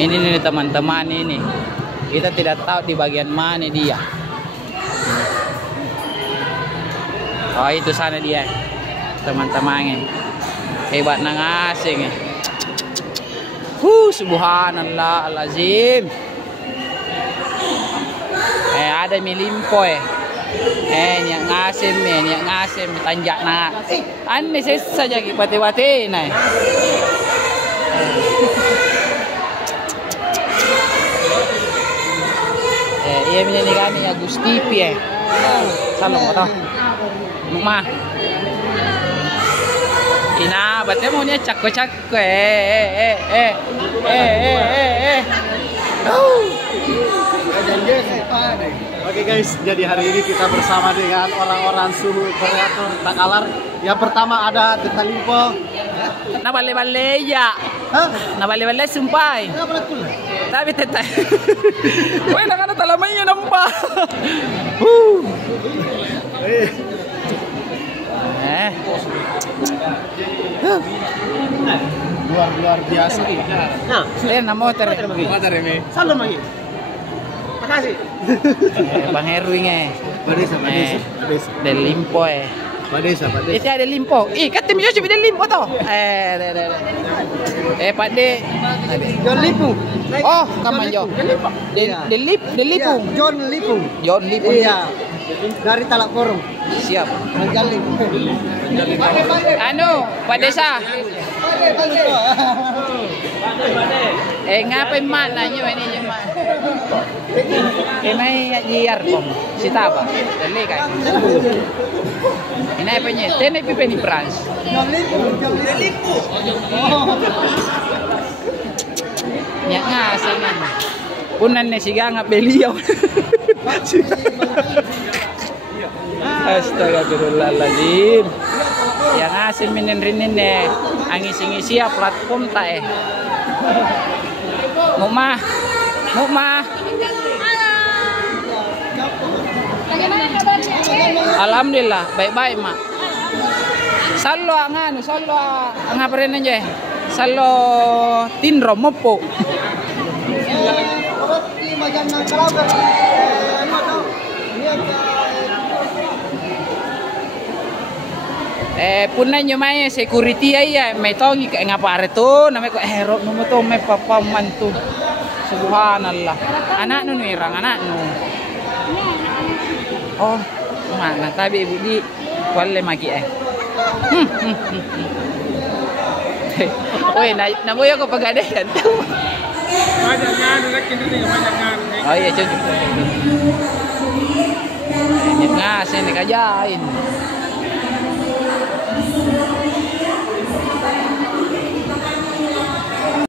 ini nih teman-teman ini. Kita tidak tahu di bagian mana dia. Oh itu sana dia. Teman-temannya. Hebat nang asing. Subhanallah alazim. Ada milimpo yang ngasim tanjak na. Anne saja kipati-pati na. Iya menyanyikan ya Gustipi Salong atau Mama. Ina, batnya maunya cakko-cakko Oke guys, jadi hari ini kita bersama dengan orang-orang suhu kreator Takalar. Yang pertama ada Teta Limpo. Nabale-bale ya. Hah? Nabale-bale sumpah. Tapi Teta. Woi, nak ada talamanya nampak. Luar biasa. Nah, saya motor ini. Salam lagi. Makasih. Bang Erwin Badesa. Del Limpo Badesa. Itu ada Limpo. Kata mi coba del Limpo toh. Pak De. John Lipung. Oh, kaman Jo. Del Lipung. John Lipung. Iya. Dari Talak Korong. Siap. Menjaling. Pak Desa. Ngapain mana nyo ini cuma? May jiar kom. Sita ba? Dali kay. Ini apa nya? Tene pipe ni France. Nya ngasih man. Punan ne siga nga beliau. Astagfirullahaladzim. Yang ngasih minin ang ngisi-ngisi ya platform tak Mukmah. Alhamdulillah baik-baik mak. Salo ang aparen aja. Salo tinro mopo. Punna nyo may security ay may tongi ka nga pare to na may ko hero no mo to may papaman to. Subhanallah. Anak no nirang anak no. Oh, mana tabi ibu di wale magi Oy, namuyo ko pagadean. Banyak nganu lagi ini banyak nganu. Oh iya, cuy. Ngasih nih kajain.